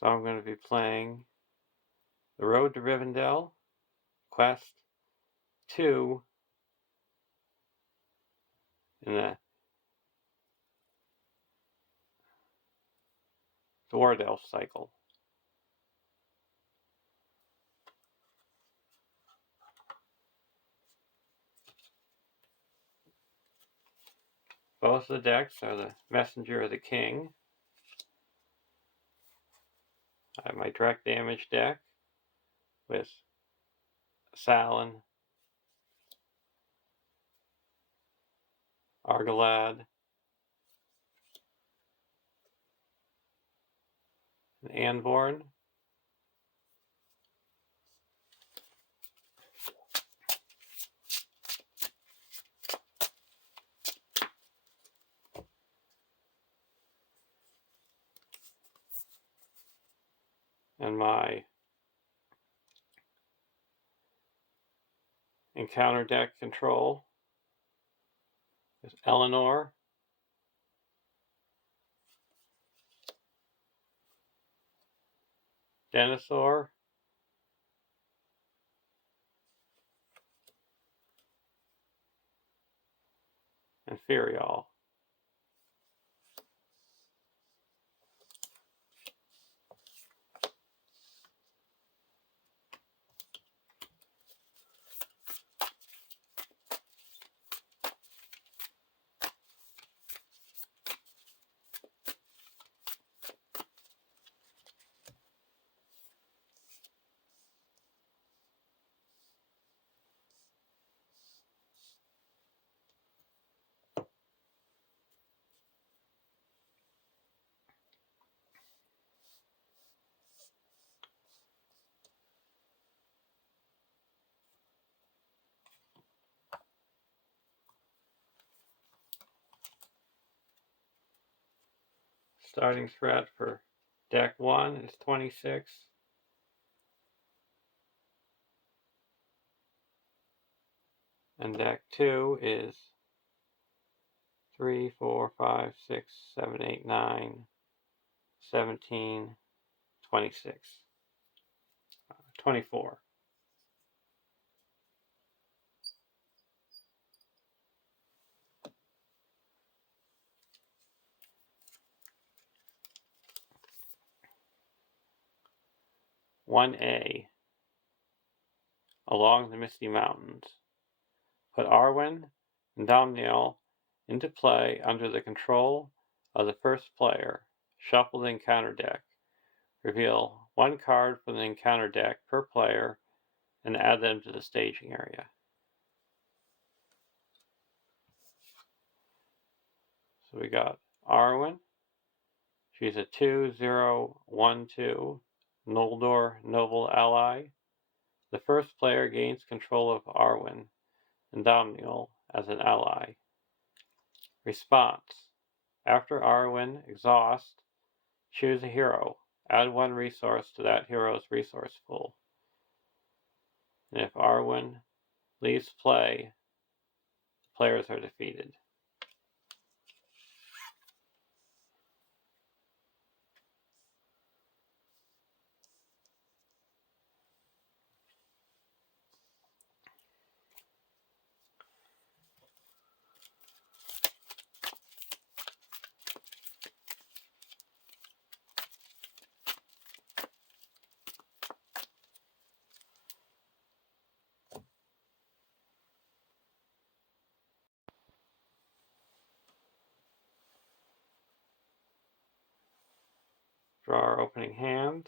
So I'm going to be playing The Road to Rivendell, Quest 2 in the Dwardell cycle. Both of the decks are the Messenger of the King. I have my direct damage deck with Salin, Argalad, and Anvorn. And my encounter deck control is Eleanor, Denethor, and Firial. Starting threat for deck 1 is 26. And deck 2 is 3, 4, 5, 6, 7, 8, 9, 17, 26, 24. One A, along the Misty Mountains. Put Arwen and Domniel into play under the control of the first player. Shuffle the encounter deck. Reveal one card from the encounter deck per player and add them to the staging area. So we got Arwen. She's a 2/0/1/2 Noldor Noble Ally. The first player gains control of Arwen and Domniel as an ally. Response: after Arwen exhausts, choose a hero. Add one resource to that hero's resource pool. And if Arwen leaves play, players are defeated. Draw our opening hands.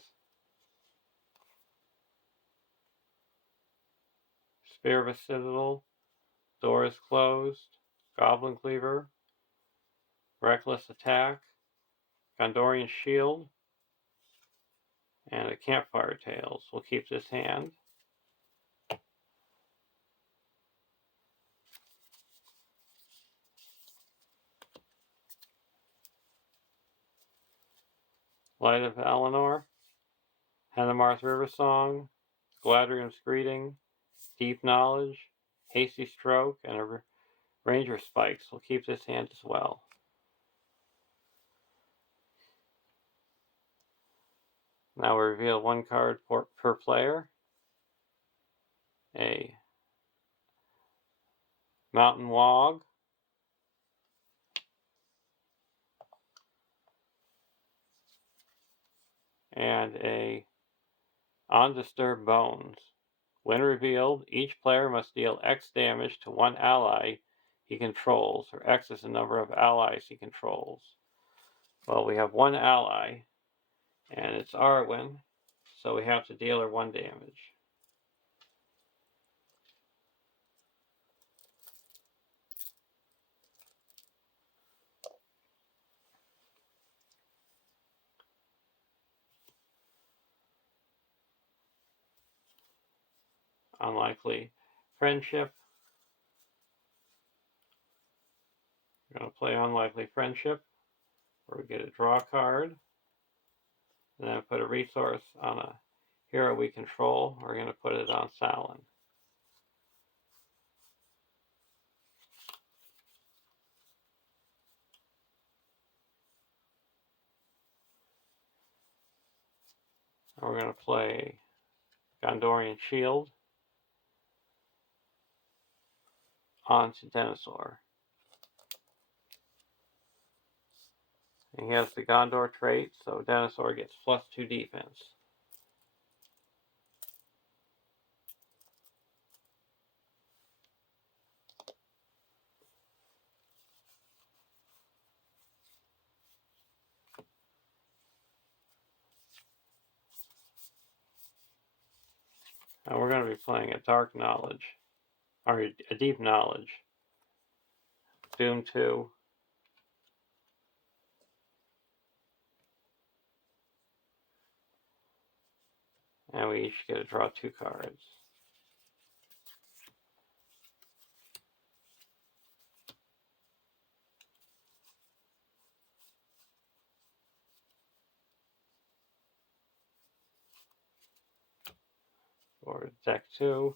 Spear of a Citadel, door is closed, Goblin Cleaver, Reckless Attack, Gondorian Shield, and a Campfire Tales. We'll keep this hand. Light of Eleanor, Hanemarth River Song, Galadriel's Greeting, Deep Knowledge, Hasty Stroke, and a Ranger Spikes. We'll keep this hand as well. Now we reveal one card per player. A Mountain Wog, and a Undisturbed Bones. When revealed, each player must deal X damage to one ally he controls, or X is the number of allies he controls. Well, we have one ally, and it's Arwen, so we have to deal her 1 damage. Unlikely Friendship. We're going to play Unlikely Friendship, where we get a draw card, and then put a resource on a hero we control. We're going to put it on Salin. And we're going to play Gondorian Shield onto Denethor. And he has the Gondor trait, so Denethor gets +2 defense. And we're going to be playing a Dark Knowledge, or a Deep Knowledge. Doom 2. And we each get to draw 2 cards. For deck 2.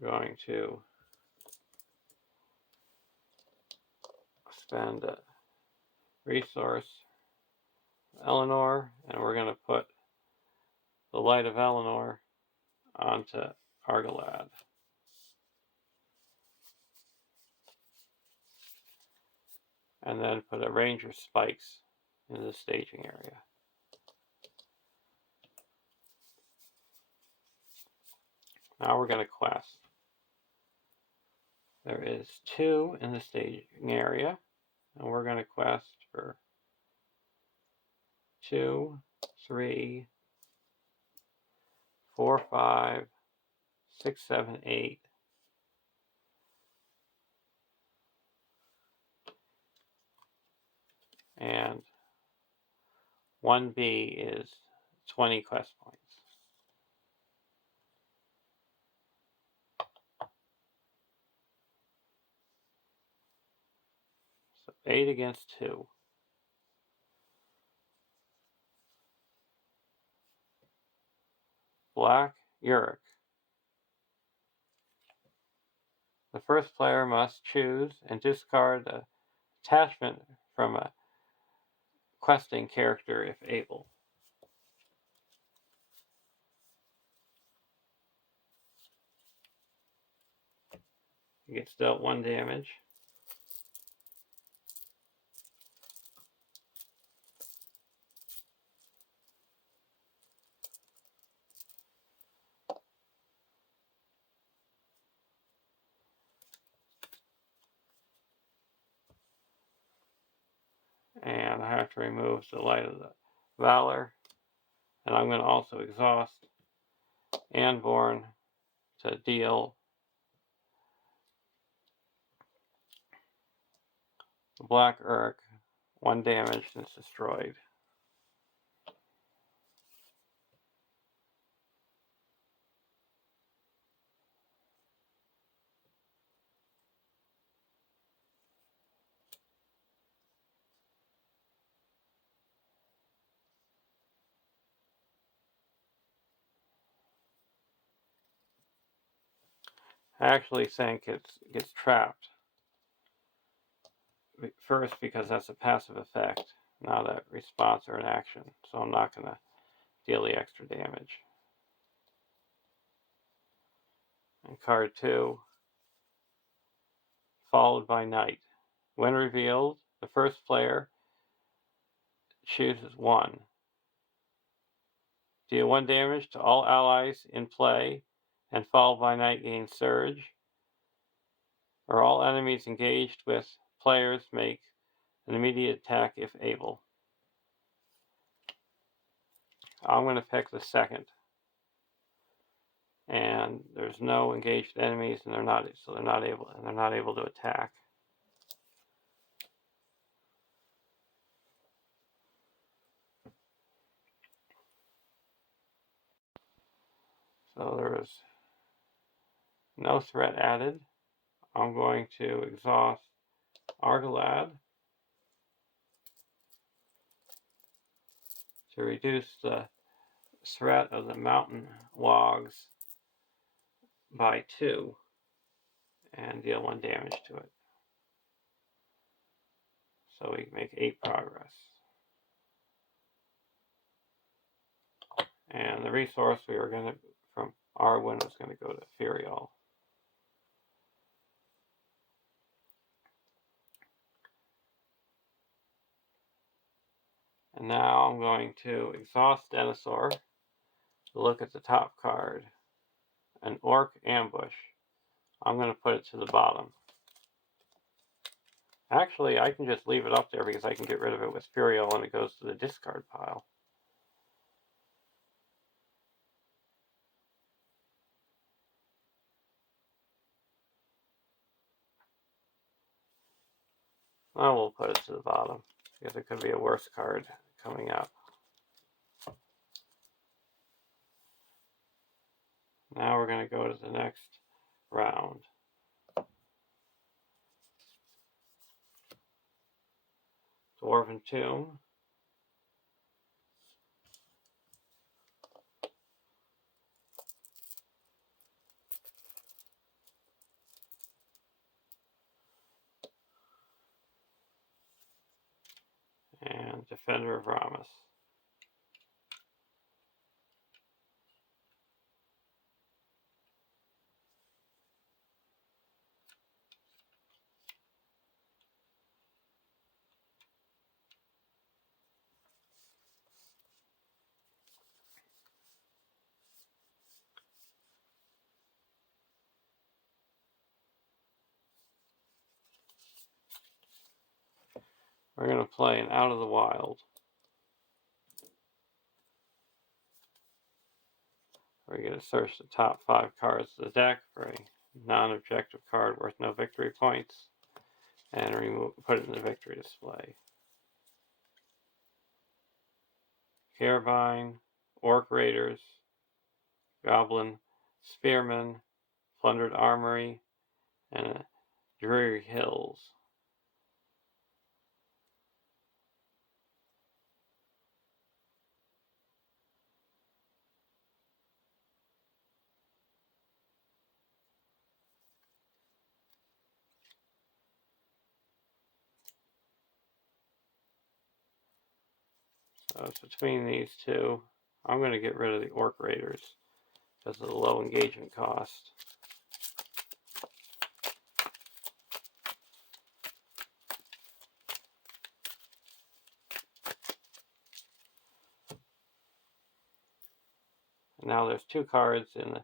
We're going to spend a resource, Eleanor, and we're going to put the Light of Eleanor onto Argalad. And then put a Ranger Spikes in the staging area. Now we're going to quest. There is 2 in the staging area, and we're going to quest for 2, 3, 4, 5, 6, 7, 8. And 1B is 20 quest points. So 8 against 2. Black Uruk. The first player must choose and discard an attachment from a questing character if able. He gets dealt 1 damage. And I have to remove the Light of the Valor. And I'm going to also exhaust Anborn to deal the Black Uruk 1 damage and it's destroyed. I actually think it gets trapped. first because that's a passive effect, not a response or an action. So I'm not going to deal the extra damage. And card 2, Followed by Night. When revealed, the first player chooses 1. Deal 1 damage to all allies in play, and Followed by Night gains Surge. Or all enemies engaged with players make an immediate attack if able. I'm going to pick the second. And there's no engaged enemies, and they're not able to attack. So there is no threat added. I'm going to exhaust Argalad to reduce the threat of the mountain wogs by 2 and deal 1 damage to it. So we make 8 progress. And the resource we were going to, from Arwen, was going to go to Furial. And now I'm going to exhaust Dinosaur to look at the top card. An Orc Ambush. I'm going to put it to the bottom. Actually, I can just leave it up there because I can get rid of it with Furial and it goes to the discard pile. Well, we'll put it to the bottom because it could be a worse card coming up. Now we're going to go to the next round. Dwarven Tomb. And Defender of Ramus. We're going to play an Out of the Wild. We're going to search the top 5 cards of the deck for a non-objective card worth no victory points and put it in the victory display. Carabine, Orc Raiders, Goblin, Spearman, Plundered Armory, and Dreary Hills. So it's between these two. I'm going to get rid of the Orc Raiders because of the low engagement cost. And now there's 2 cards in the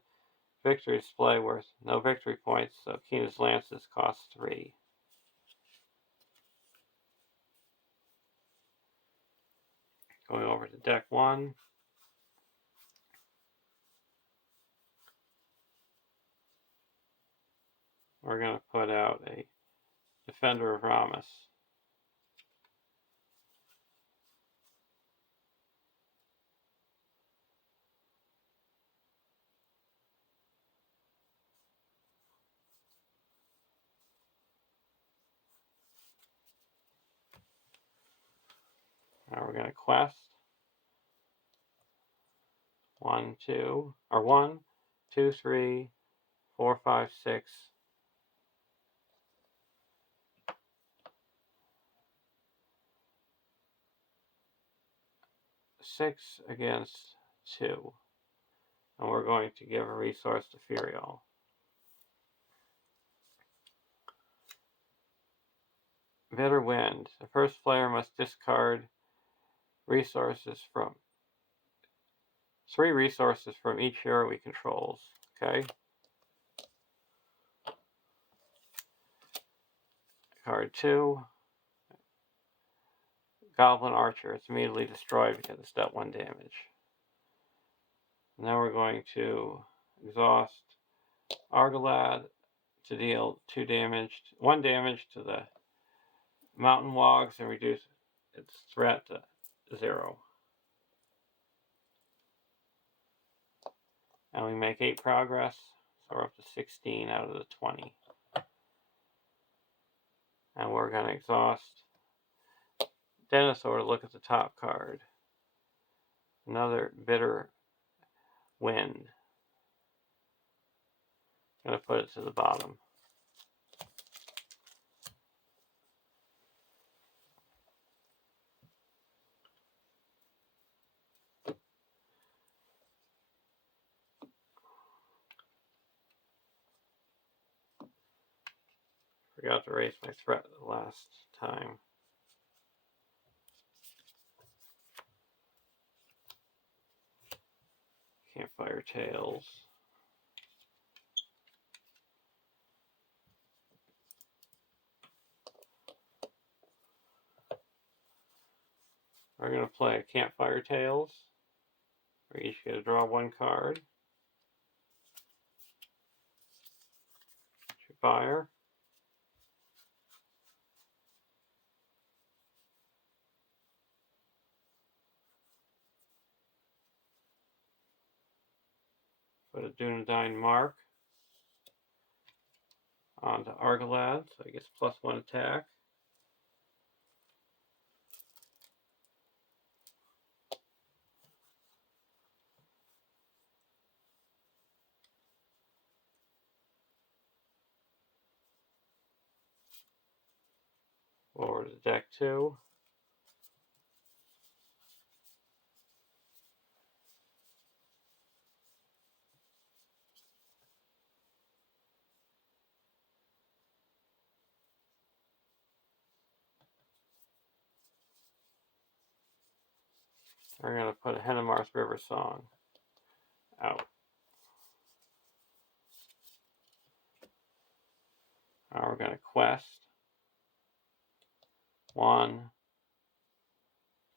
victory display worth no victory points, so Keena's Lances cost 3. Going over to deck 1. We're going to put out a Defender of Ramus. Now we're going to quest. 1, 2, 3, 4, 5, 6. 6 against 2. And we're going to give a resource to Furiel. Bitter Wind. The first player must discard resources from 3 resources from each hero he controls. Okay. Card 2. Goblin Archer. It's immediately destroyed because it's dealt 1 damage. Now we're going to exhaust Argalad to deal 1 damage to the Mountain Wogs and reduce its threat to 0. And we make 8 progress, so we're up to 16 out of the 20. And we're going to exhaust Denethor to look at the top card. Another Bitter Wind. I'm going to put it to the bottom. Forgot to raise my threat the last time. Campfire Tales. We're going to play Campfire Tales. We're each going to draw 1 card. Fire. Put a Dunedain Mark onto Argalad, so he gets +1 attack. Forward to deck 2. We're going to put a Henemar's River Song out. Now we're going to quest 1,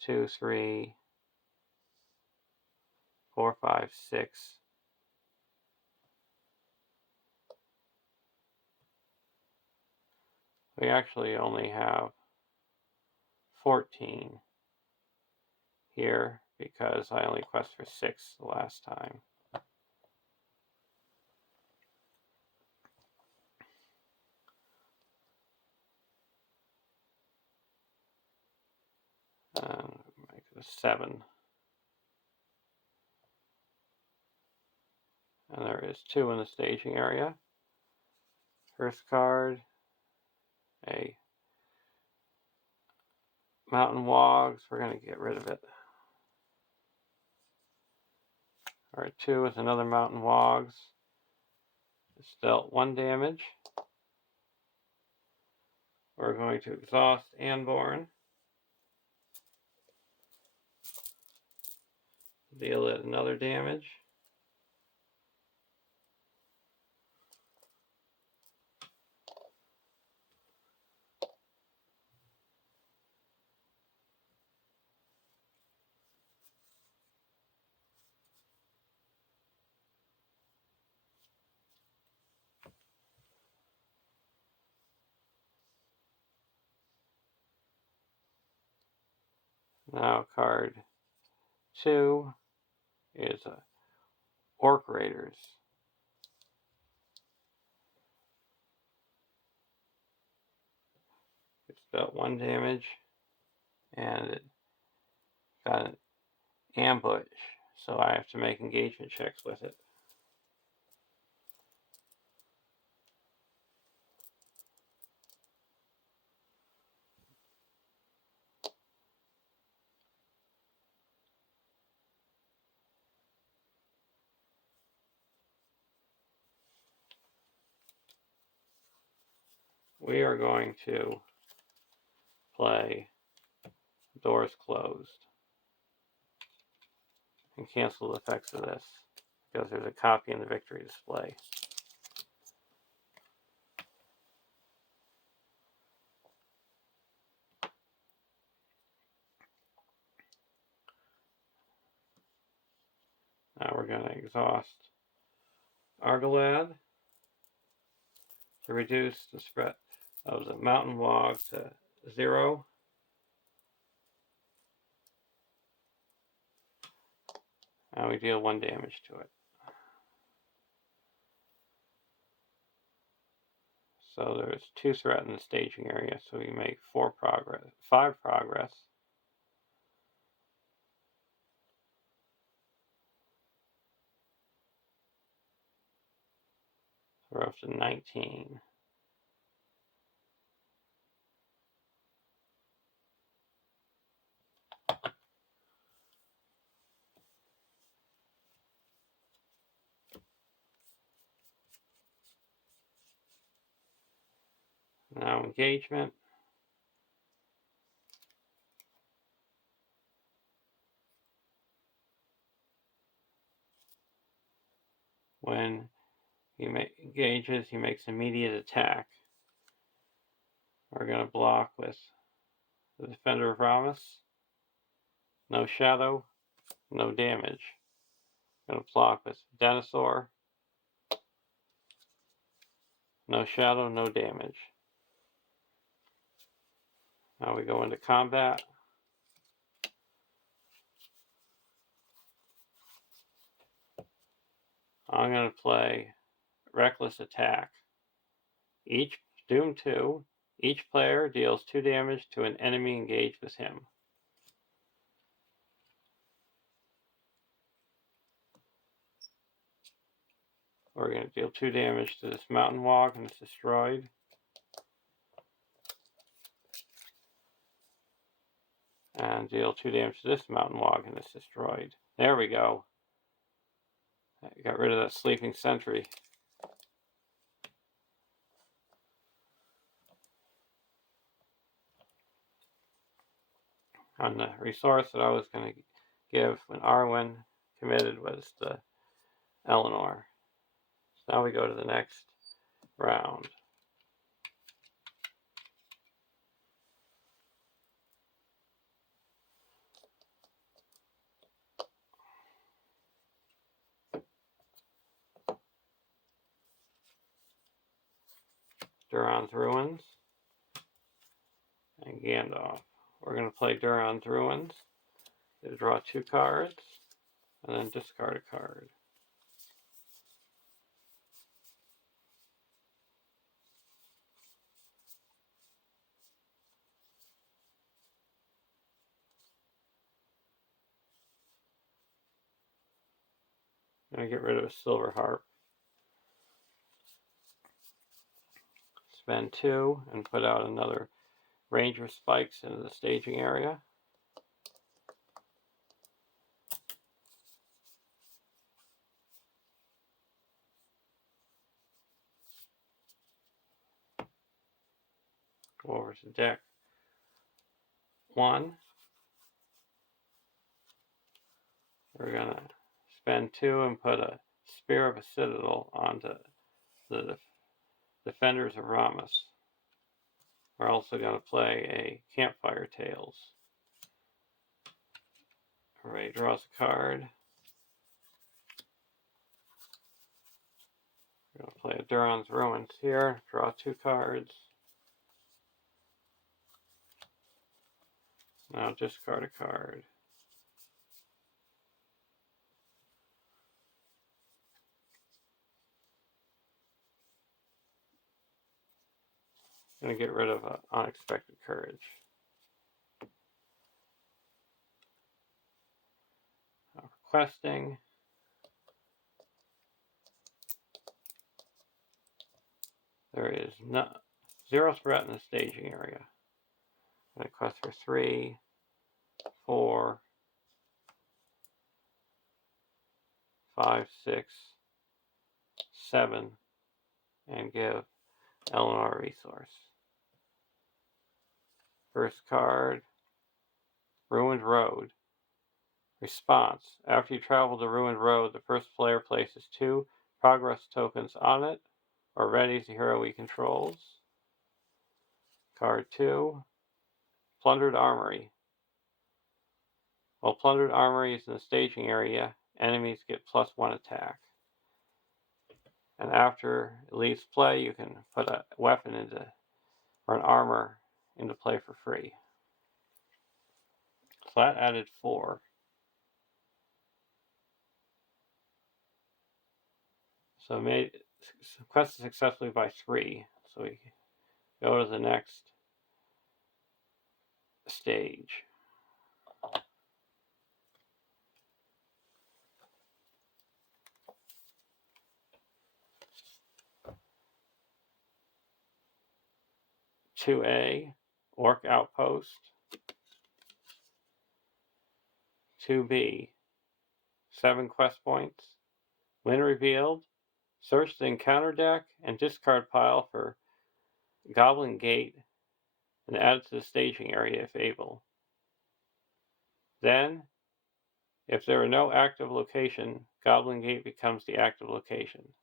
2, 3, 4, 5, 6. We actually only have 14 here because I only quest for 6 the last time. And make it a 7. And there is 2 in the staging area. First card, a Mountain Wogs. We're going to get rid of it. Alright, 2 is another Mountain Wogs. It's dealt 1 damage. We're going to exhaust Anborn. Deal it another damage. Now card 2 is Orc Raiders. It's dealt 1 damage, and it got an ambush, so I have to make engagement checks with it. we are going to play Doors Closed and cancel the effects of this because there's a copy in the victory display. Now we're going to exhaust Argalad to reduce the spread of the mountain log to 0. And we deal 1 damage to it. So there's 2 threat in the staging area, so we make 5 progress. So we're up to 19. Now engagement. When he engages, he makes immediate attack. We're going to block with the Defender of Ramus. No shadow, no damage. Going to block with Dinosaur. No shadow, no damage. Now we go into combat. I'm going to play Reckless Attack. Doom 2. Each player deals 2 damage to an enemy engaged with him. We're going to deal 2 damage to this mountain log and it's destroyed. And deal 2 damage to this mountain log and it's destroyed. There we go. Got rid of that sleeping sentry. And the resource that I was going to give when Arwen committed was the Eleanor. So now we go to the next round. Duran's Ruins and Gandalf. We're going to play Duran's Ruins. You draw 2 cards and then discard a card. I'm going to get rid of a Silver Harp. Spend 2 and put out another Ranger Spikes into the staging area. Go over to deck 1. We're going to spend 2 and put a Spear of a Citadel onto the Defenders of Ramus. We're also going to play a Campfire Tales. Everybody draws a card. We're going to play a Duran's Ruins here. Draw 2 cards. Now discard a card. I'm going to get rid of Unexpected Courage. Questing. There is 0 threat in the staging area. I'm going to quest for 3, 4, 5, 6, 7, and give Eleanor a resource. first card, Ruined Road. Response. After you travel the Ruined Road, the first player places 2 progress tokens on it, or readies the hero he controls. Card 2, Plundered Armory. While Plundered Armory is in the staging area, enemies get +1 attack. And after it leaves play, you can put a weapon into, or an armor into play for free. So that added 4. So made quested successfully by 3. So we go to the next stage. "2A, Orc Outpost. 2B, 7 quest points. When revealed, search the encounter deck and discard pile for Goblin Gate and add it to the staging area if able. Then, if there are no active location, Goblin Gate becomes the active location.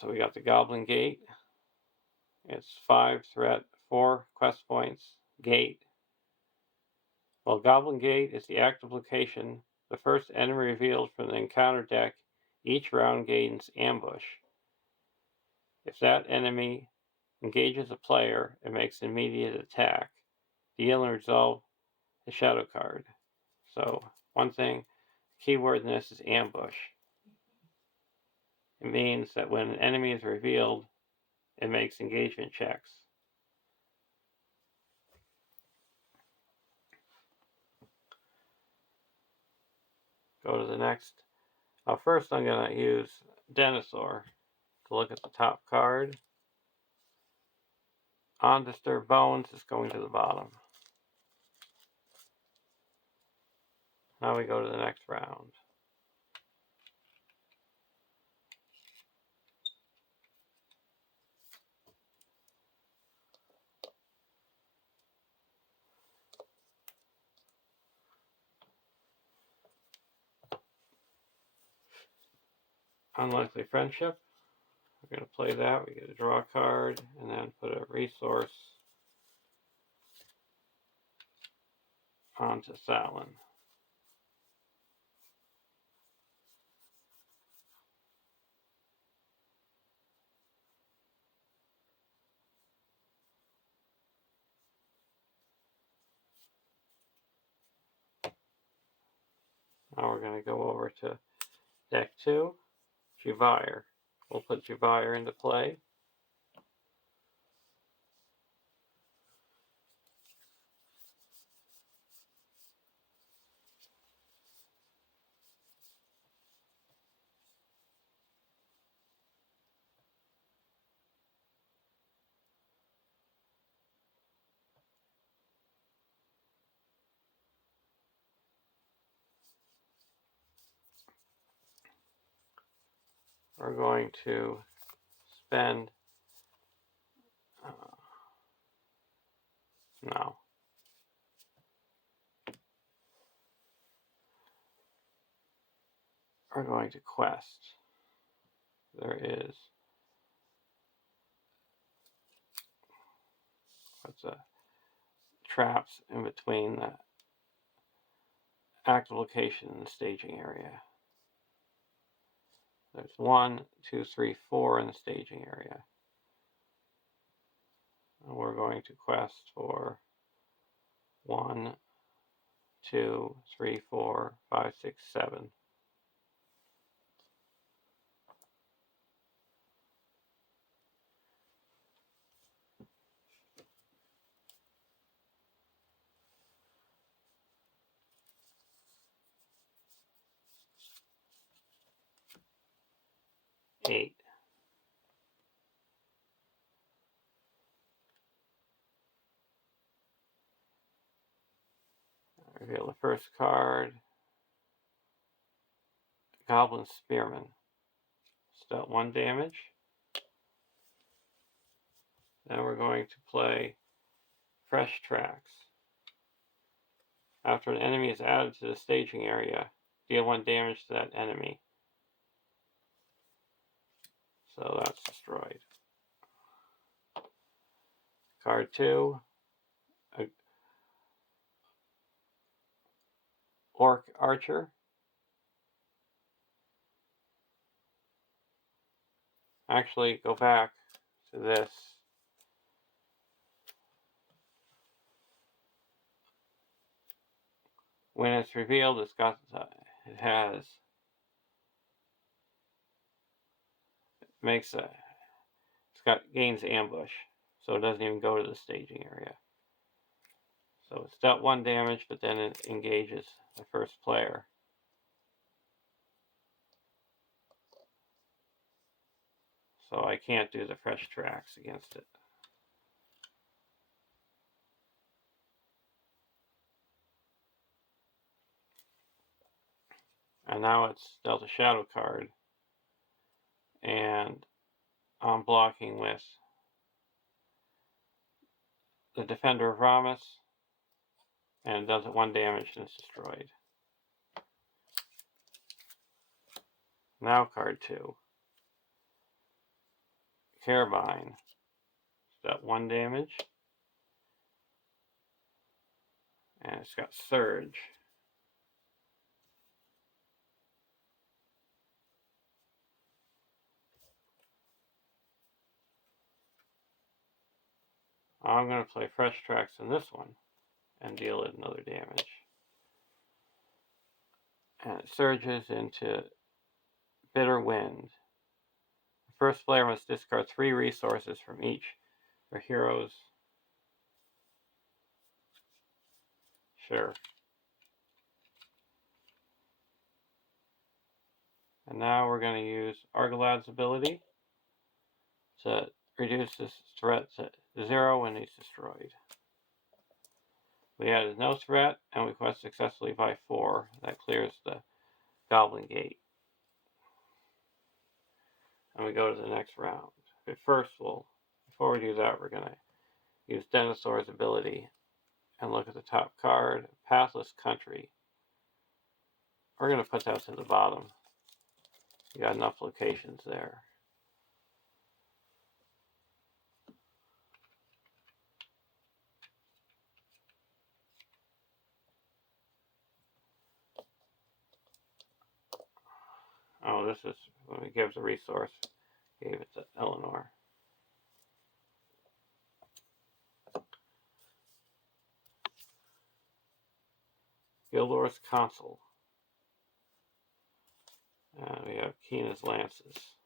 So we got the Goblin Gate. It's 5 threat, 4 quest points, gate. While Goblin Gate is the active location, the first enemy revealed from the encounter deck each round gains ambush. If that enemy engages a player and makes an immediate attack, deal and resolve the shadow card. So, one thing, keyword in this is ambush. It means that when an enemy is revealed, it makes engagement checks. Go to the next. First, I'm going to use Dinosaur to look at the top card. Undisturbed Bones is going to the bottom. Now we go to the next round. Unlikely Friendship. We're going to play that. We get a draw card and then put a resource onto Salin. Now we're going to go over to deck 2, Juvire. We'll put Juvire into play. We're going to spend no. We're going to quest. There is traps in between the active location and the staging area. There's 1, 2, 3, 4 in the staging area. And we're going to quest for 1, 2, 3, 4, 5, 6, 7. Eight. Reveal the first card. Goblin Spearman. It's dealt 1 damage. Then we're going to play Fresh Tracks. After an enemy is added to the staging area, deal 1 damage to that enemy. So that's destroyed. Card 2, Orc Archer. Actually, go back to this. When it's revealed, it's got gains ambush, so it doesn't even go to the staging area. So it's dealt 1 damage, but then it engages the first player. So I can't do the Fresh Tracks against it. And now it's dealt a shadow card, and I'm blocking with the Defender of Ramus, and it does it 1 damage and it's destroyed. Now card 2, Carabine. It's got 1 damage, and it's got Surge. I'm going to play Fresh Tracks in this one and deal it another damage. And it surges into Bitter Wind. The first player must discard 3 resources from each their hero's share. And now we're going to use Argalad's ability to reduce this threat to 0 when he's destroyed. We added no threat, and we quest successfully by 4. That clears the Goblin Gate. And we go to the next round. But first, before we do that, we're going to use Denethor's ability and look at the top card, Pathless Country. We're going to put that to the bottom. You got enough locations there. Oh, this is when we give the resource. Gave it to Eleanor. Gildor's Consul. And we have Keena's Lances.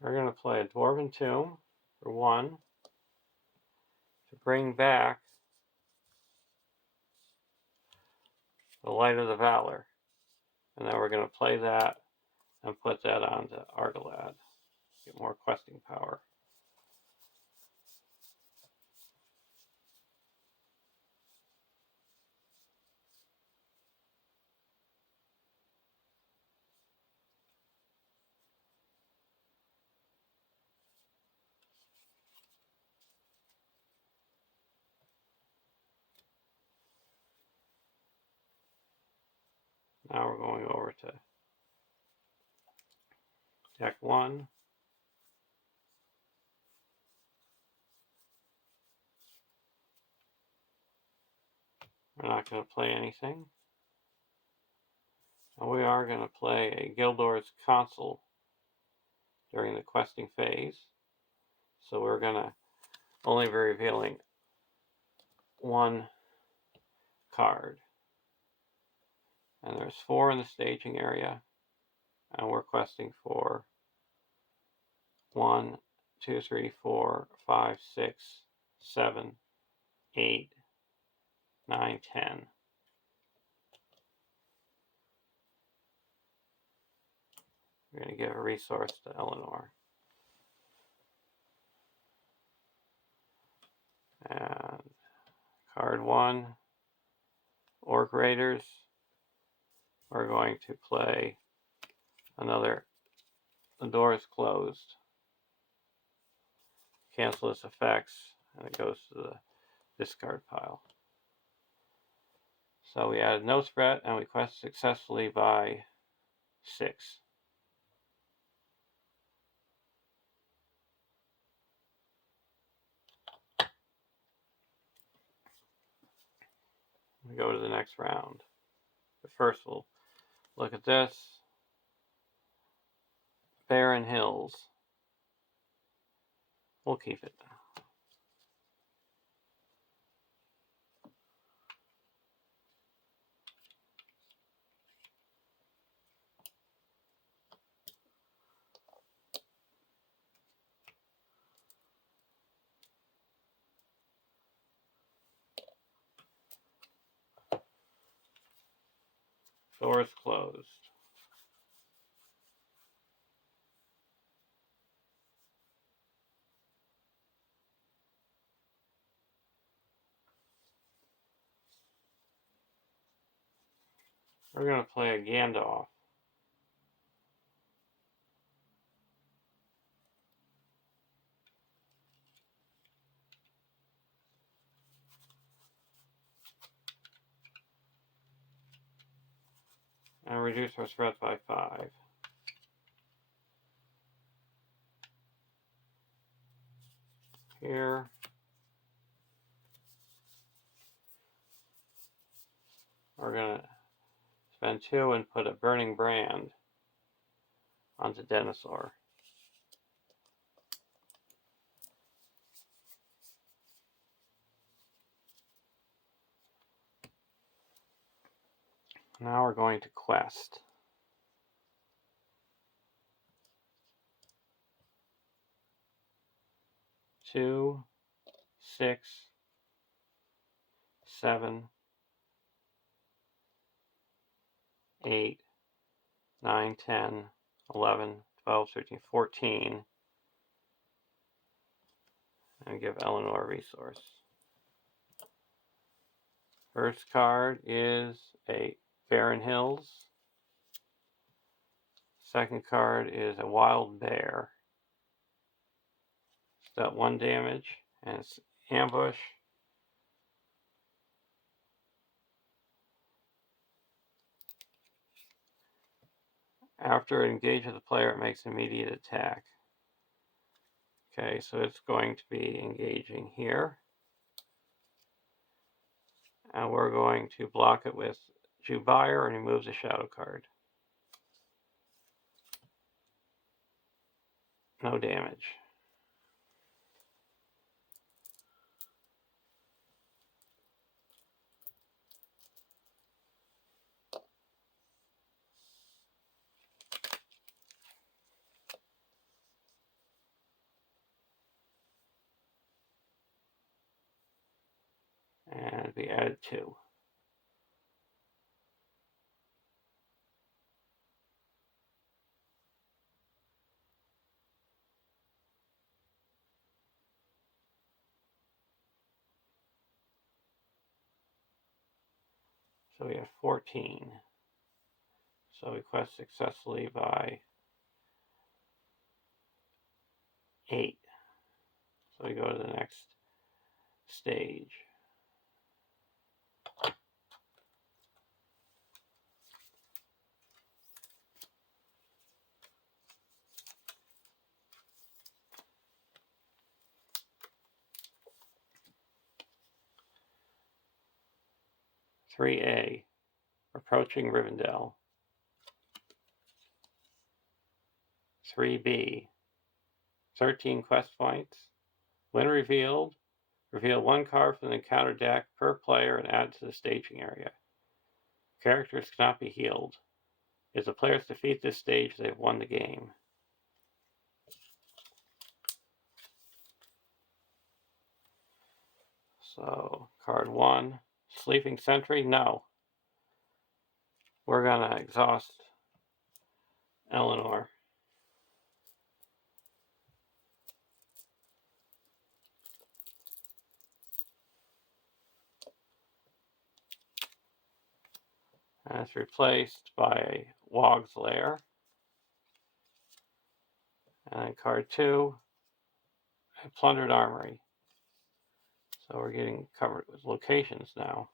We're going to play a Dwarven Tomb for 1 to bring back the Light of the Valor. And then we're going to play that and put that onto Argalad. Get more questing power. Now we're going over to deck 1. We're not going to play anything. And we are going to play a Gildor's Consul during the questing phase. So we're going to only be revealing 1 card. And there's 4 in the staging area. And we're questing for 1, 2, 3, 4, 5, 6, 7, 8, 9, 10. We're going to give a resource to Eleanor. And card 1, Orc Raiders. We're going to play another The Door is Closed. Cancel its effects, and it goes to the discard pile. So we added no threat, and we quest successfully by 6. We go to the next round. But first we'll look at this. Barren Hills. We'll keep it. Doors closed. We're going to play a Gandalf. And reduce our threat by 5. Here. We're going to spend 2 and put a Burning Brand onto Denethor. Now we're going to quest. 2, 6, 7, 8, 9, 10, 11, 12, 13, 14. And give Eleanor a resource. First card is a Barren Hills. Second card is a Wild Bear. It's got 1 damage, and it's Ambush. After it engages the player, it makes an immediate attack. Okay, so it's going to be engaging here. And we're going to block it with Jubire and removes a shadow card. No damage. And we added 2. So we have 14. So we quest successfully by 8. So we go to the next stage. (3A) Approaching Rivendell. 3B 13 quest points. When revealed, reveal 1 card from the encounter deck per player and add it to the staging area. Characters cannot be healed. If the players defeat this stage, they have won the game. So, card 1, Sleeping Sentry? No. We're gonna exhaust Eleanor. And it's replaced by a Wog's Lair. And then card 2, a Plundered Armory. So we're getting covered with locations now.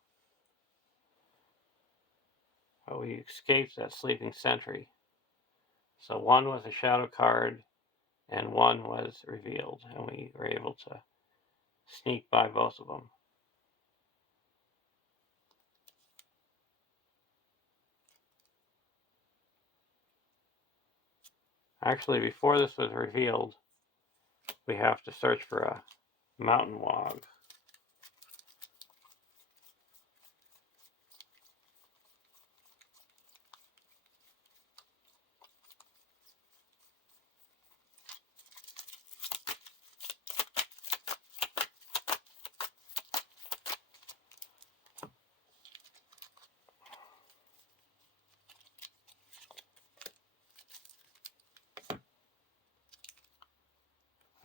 But we escaped that Sleeping Sentry. So one was a shadow card, and one was revealed, and we were able to sneak by both of them. Actually, before this was revealed, we have to search for a Mountain Wog.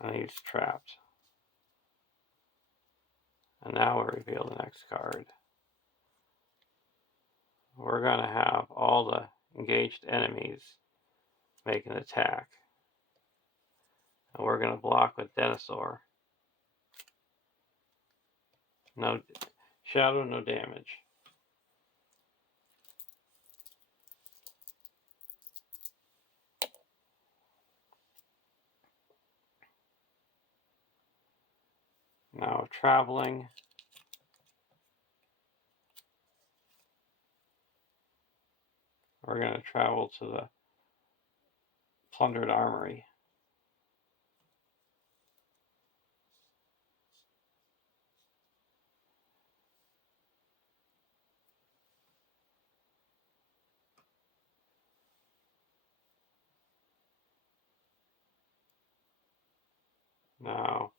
And he's trapped. And now we'll reveal the next card. We're going to have all the engaged enemies make an attack. And we're going to block with Denosaur. No shadow, no damage. Now traveling. We're going to travel to the Plundered Armory. Now,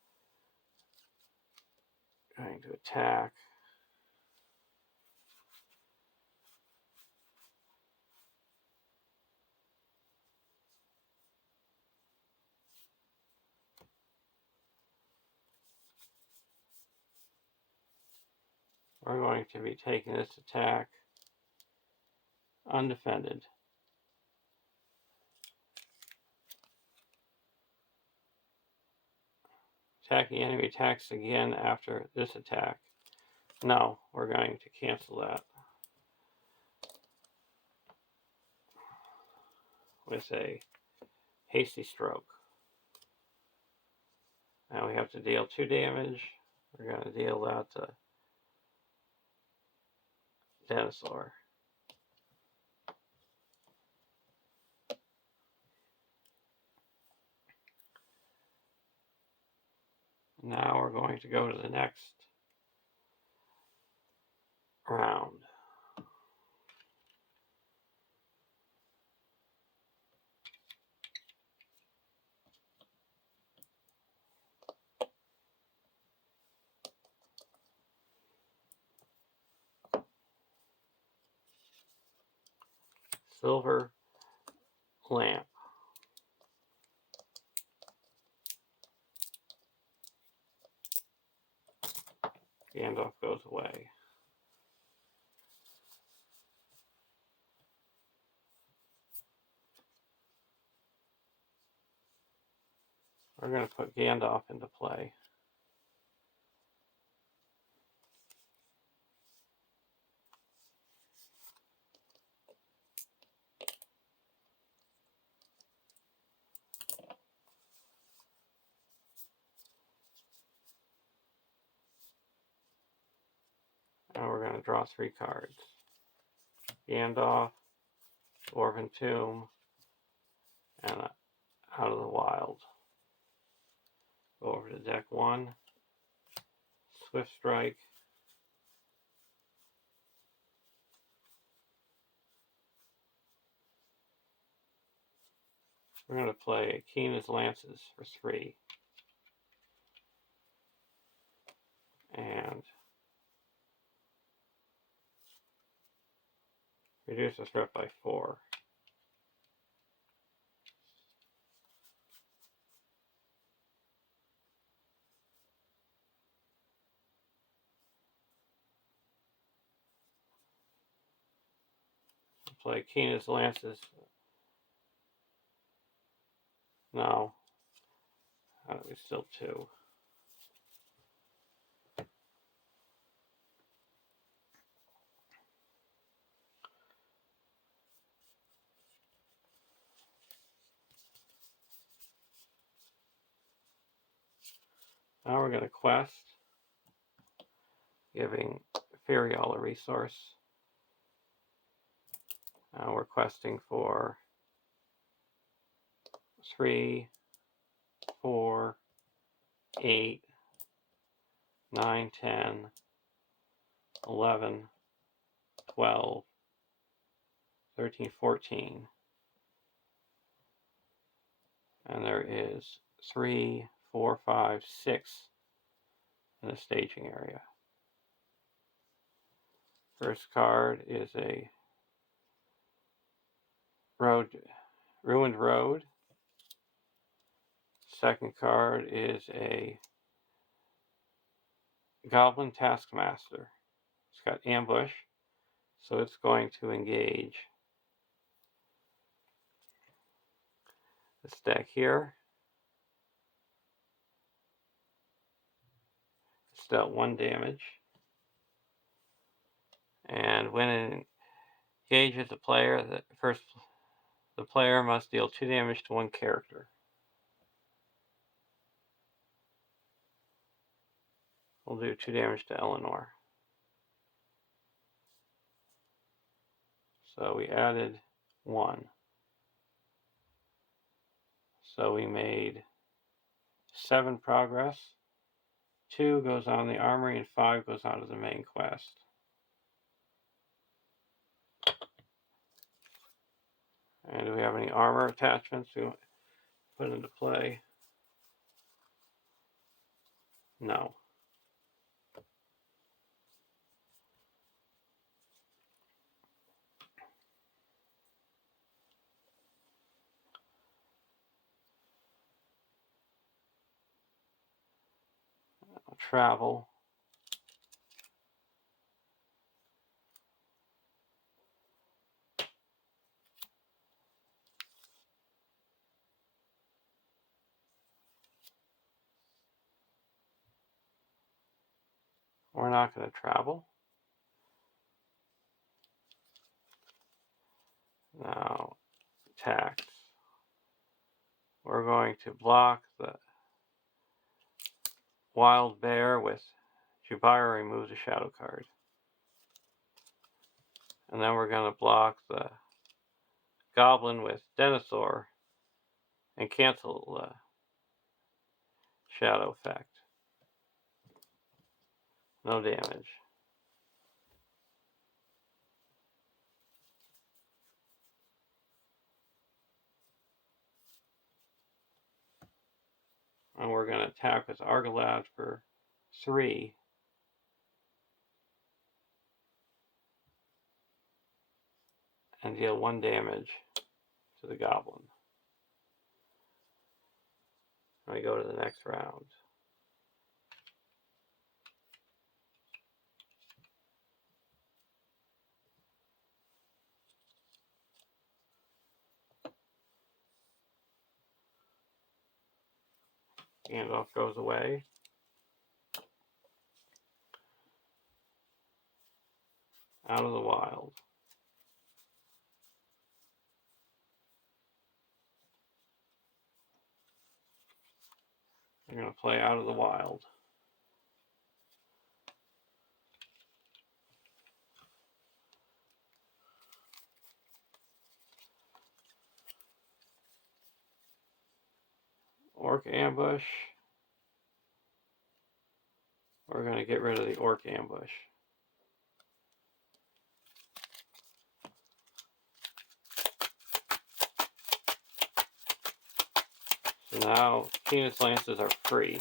going to attack. We're going to be taking this attack undefended. Attacking enemy attacks again after this attack. No, we're going to cancel that with a hasty stroke. Now we have to deal 2 damage. We're going to deal that to Denosaur. Now we're going to go to the next round. Silver Lamp. Gandalf goes away. We're going to put Gandalf into play. And we're going to draw 3 cards. Gandalf, Dwarven Tomb, and Out of the Wild. Go over to deck 1. Swift Strike. We're going to play Keen as Lances for 3. And Reduce the threat by 4. Play Keena's Lances. No. It's still 2. Now we're going to quest, giving Ferial a resource. Now we're questing for 3, 4, 8, 9, 10, 11, 12, 13, 14. And there is 3, 4, 5, 6 in the staging area. First card is a ruined road. Second card is a Goblin Taskmaster. It's got ambush, so it's going to engage this deck here. It's dealt 1 damage. And when it engages the player, the player must deal 2 damage to 1 character. We'll do 2 damage to Eleanor. So we added 1. So we made 7 progress. 2 goes on the armory and 5 goes on to the main quest. And do we have any armor attachments to put into play? No. Travel. We're not going to travel. Now, tax. We're going to block the Wild Bear with Jubira removes a shadow card. And then we're going to block the Goblin with Denethor and cancel the shadow effect. No damage. And we're going to attack with Argalad for 3. And deal 1 damage to the Goblin. And we go to the next round. Gandalf goes away. Out of the Wild. We're going to play Out of the Wild. Orc Ambush. We're going to get rid of the Orc Ambush. So now Keena's Lances are free.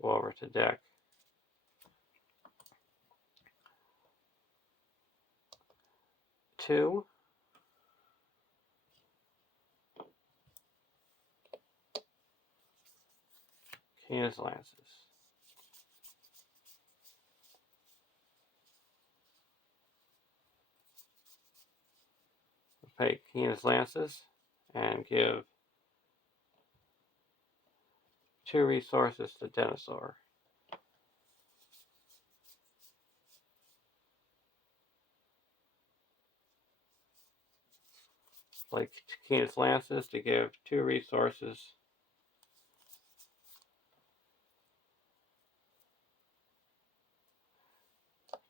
Go over to deck. Two. Canis Lances. Pay Canis Lances and give 2 resources to Dinosaur. Like Canis Lances to give 2 resources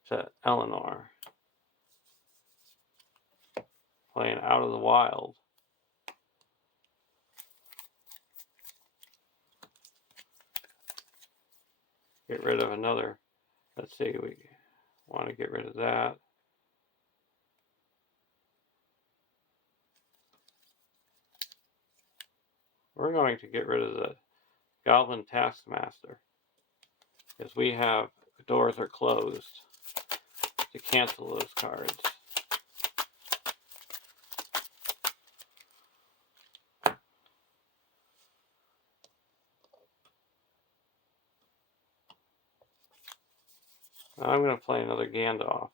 to Eleanor. Playing Out of the Wild. Get rid of another. Let's see, we want to get rid of that. We're going to get rid of the Goblin Taskmaster because we have doors are closed to cancel those cards. Now I'm going to play another Gandalf.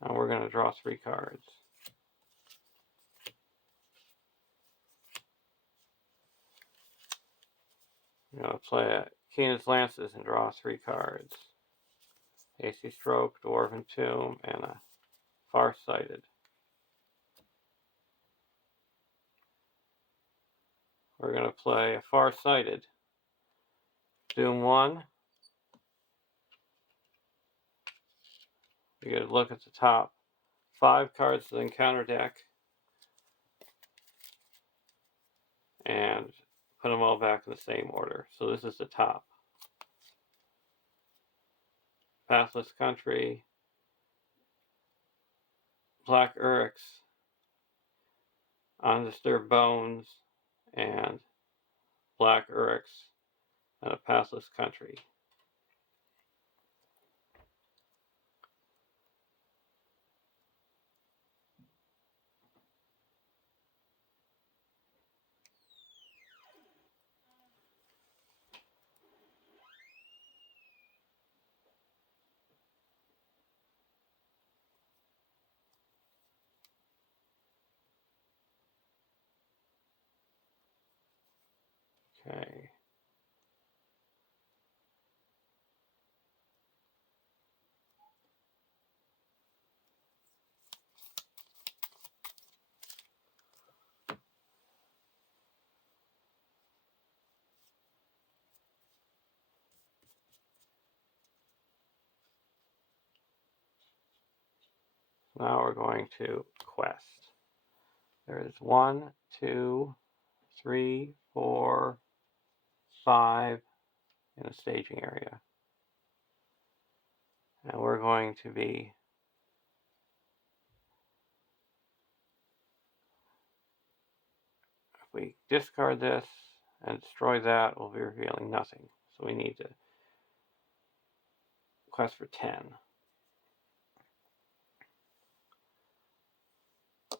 And we're going to draw 3 cards. I'm going to play a Canis Lances and draw 3 cards. Hasty Stroke, Dwarven Tomb, and a Farsighted. We're going to play a Farsighted. Doom 1. You get a look at the top 5 cards to the encounter deck and put them all back in the same order. So this is the top. Pathless Country, Black Uryx, Undisturbed Bones, and Black Uryx, and a Pathless Country. Okay. Now we're going to quest. There's 1, 2, 3, 4, 5 in a staging area. And we're going to be if we discard this and destroy that, we'll be revealing nothing. So we need to quest for 10.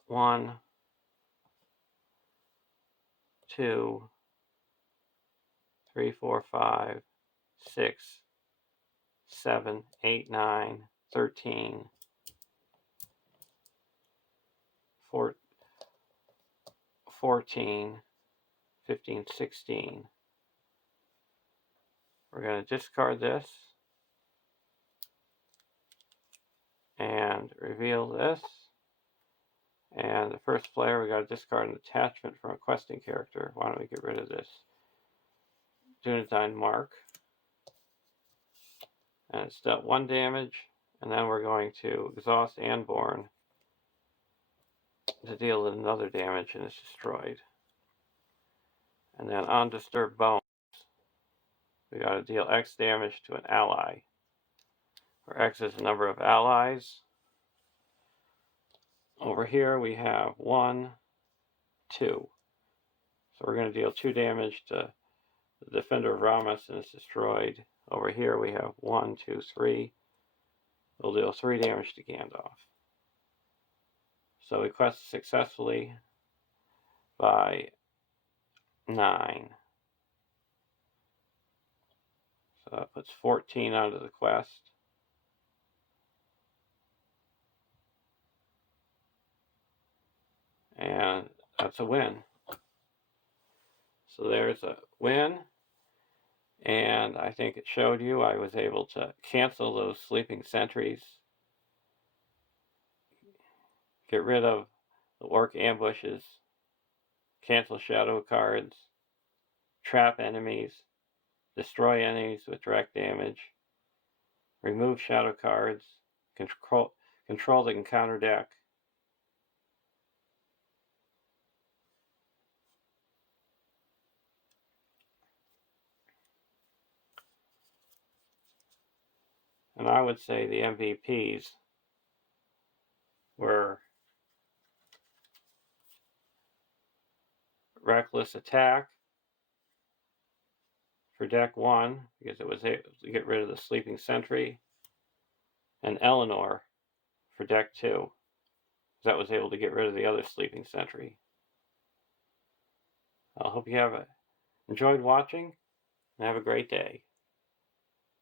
1, 2, 3, 4, 5, 6, 7, 8, 9, 13, 14, 15, 16. We're going to discard this and reveal this. And the first player, we got to discard an attachment from a questing character. Why don't we get rid of this? Dunedain Mark. And it's dealt 1 damage. And then we're going to exhaust Anborn to deal another damage, and it's destroyed. And then Undisturbed Bones, we got to deal X damage to an ally. where X is the number of allies. Over here we have 1, 2. So we're going to deal 2 damage to the Defender of Ramus and it's destroyed. Over here we have 1, 2, 3. We'll deal 3 damage to Gandalf. So we quest successfully by 9. So that puts 14 onto the quest. And that's a win. So there's a win. And I think it showed you I was able to cancel those sleeping sentries. Get rid of the orc ambushes. Cancel shadow cards. Trap enemies. Destroy enemies with direct damage. Remove shadow cards. Control the encounter deck. And I would say the MVPs were Reckless Attack for deck 1, because it was able to get rid of the Sleeping Sentry, and Eleanor for deck 2, because that was able to get rid of the other Sleeping Sentry. I hope you have enjoyed watching, and have a great day.